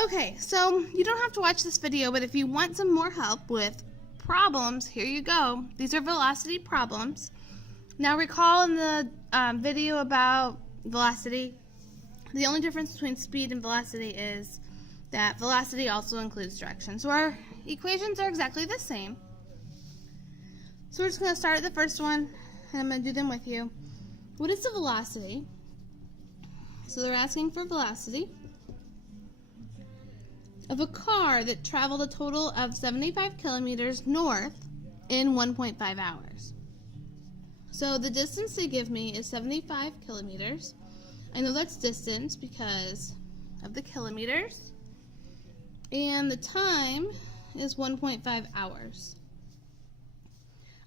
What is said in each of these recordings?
Okay, so you don't have to watch this video, but if you want some more help with problems, here you go. These are velocity problems. Now recall in the video about velocity, the only difference between speed and velocity is that velocity also includes direction. So our equations are exactly the same. So we're just going to start at the first one, and I'm going to do them with you. What is the velocity? So they're asking for velocity of a car that traveled a total of 75 kilometers north in 1.5 hours. So the distance they give me is 75 kilometers. I know that's distance because of the kilometers. And the time is 1.5 hours.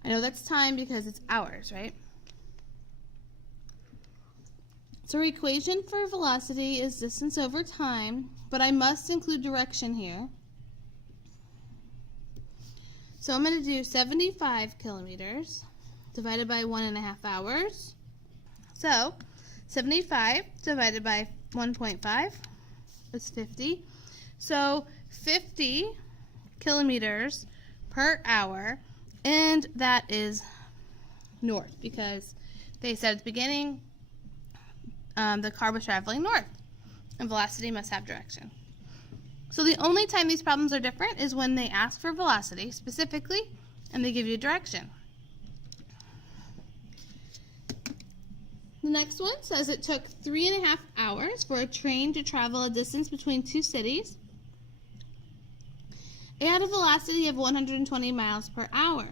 I know that's time because it's hours, right? So our equation for velocity is distance over time, but I must include direction here. So I'm going to do 75 kilometers divided by 1.5 hours. So 75 divided by 1.5 is 50. So 50 kilometers per hour, and that is north because they said at the beginning the car was traveling north, and velocity must have direction. So the only time these problems are different is when they ask for velocity specifically and they give you direction. The next one says it took 3.5 hours for a train to travel a distance between two cities at a velocity of 120 miles per hour.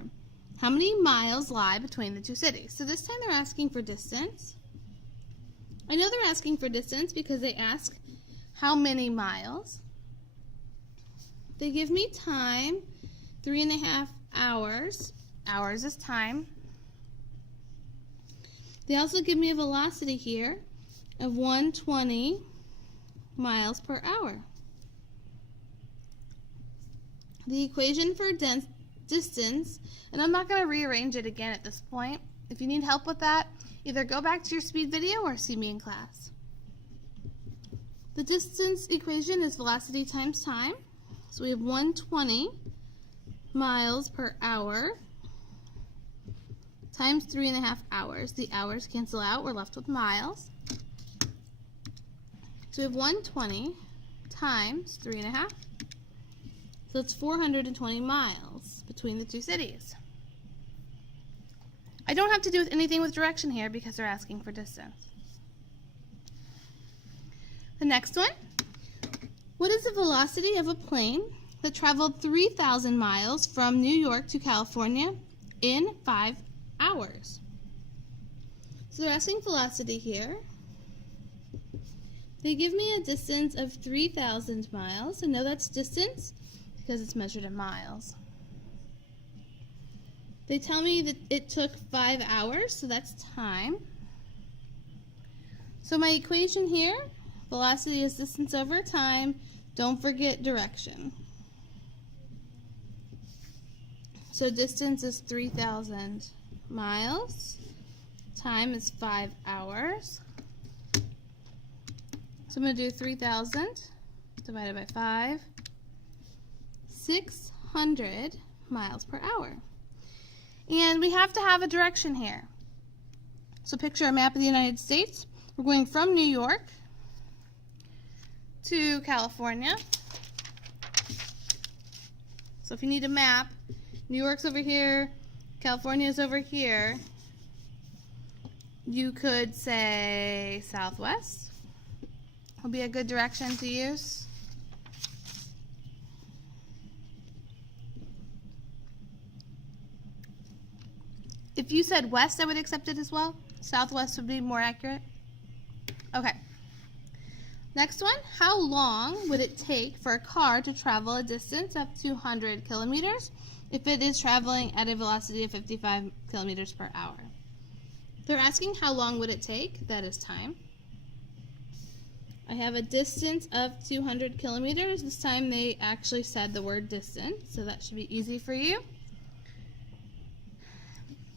How many miles lie between the two cities? So this time they're asking for distance. I know they're asking for distance because they ask how many miles. They give me time, 3.5 hours. Hours is time. They also give me a velocity here of 120 miles per hour. The equation for distance, and I'm not going to rearrange it again at this point. If you need help with that, either go back to your speed video or see me in class. The distance equation is velocity times time. So we have 120 miles per hour times 3.5 hours. The hours cancel out. We're left with miles. So we have 120 times 3.5. So it's 420 miles between the two cities. I don't have to do anything with direction here because they're asking for distance. The next one. What is the velocity of a plane that traveled 3,000 miles from New York to California in 5 hours? So they're asking velocity here. They give me a distance of 3,000 miles. I know that's distance because it's measured in miles. They tell me that it took 5 hours, so that's time. So my equation here, velocity is distance over time. Don't forget direction. So distance is 3,000 miles. Time is 5 hours. So I'm going to do 3,000 divided by 5. 600 miles per hour. And we have to have a direction here. So picture a map of the United States. We're going from New York to California. So if you need a map, New York's over here, California's over here. You could say southwest would be a good direction to use. If you said west, I would accept it as well. Southwest would be more accurate. Okay. Next one, how long would it take for a car to travel a distance of 200 kilometers if it is traveling at a velocity of 55 kilometers per hour? They're asking how long would it take. That is time. I have a distance of 200 kilometers. This time they actually said the word distance, so that should be easy for you.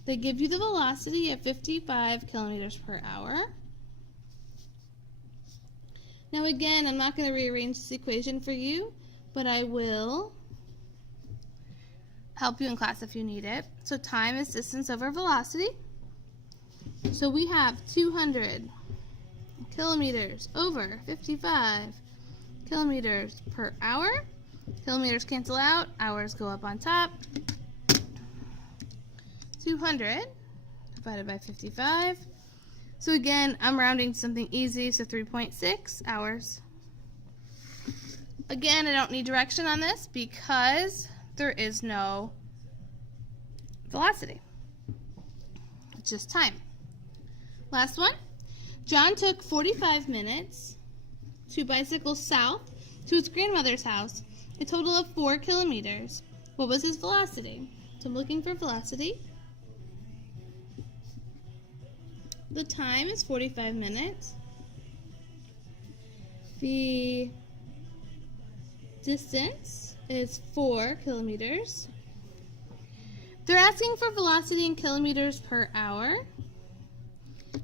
They give you the velocity at 55 kilometers per hour. Now again, I'm not going to rearrange this equation for you, but I will help you in class if you need it. So time is distance over velocity. So we have 200 kilometers over 55 kilometers per hour. Kilometers cancel out, hours go up on top. 200 divided by 55. So again, I'm rounding to something easy, so 3.6 hours. Again, I don't need direction on this because there is no velocity. It's just time. Last one. John took 45 minutes to bicycle south to his grandmother's house, a total of 4 kilometers. What was his velocity? So I'm looking for velocity. The time is 45 minutes. The distance is 4 kilometers. They're asking for velocity in kilometers per hour.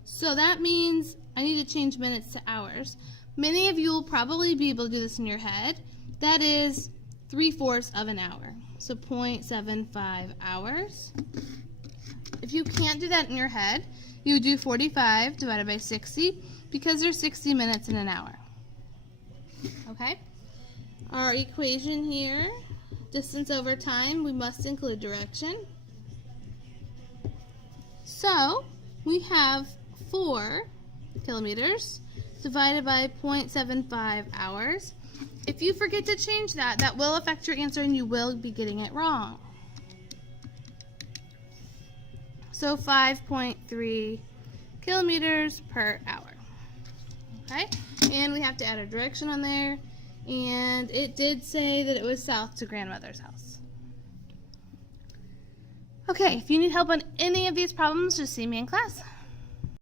So that means I need to change minutes to hours. Many of you will probably be able to do this in your head. That is 3/4 of an hour. So 0.75 hours. If you can't do that in your head, you do 45 divided by 60 because there's 60 minutes in an hour. Okay? Our equation here, distance over time, we must include direction. So we have 4 kilometers divided by 0.75 hours. If you forget to change that, that will affect your answer and you will be getting it wrong. So 5.3 kilometers per hour. Okay? And we have to add a direction on there. And it did say that it was south to grandmother's house. Okay, if you need help on any of these problems, just see me in class.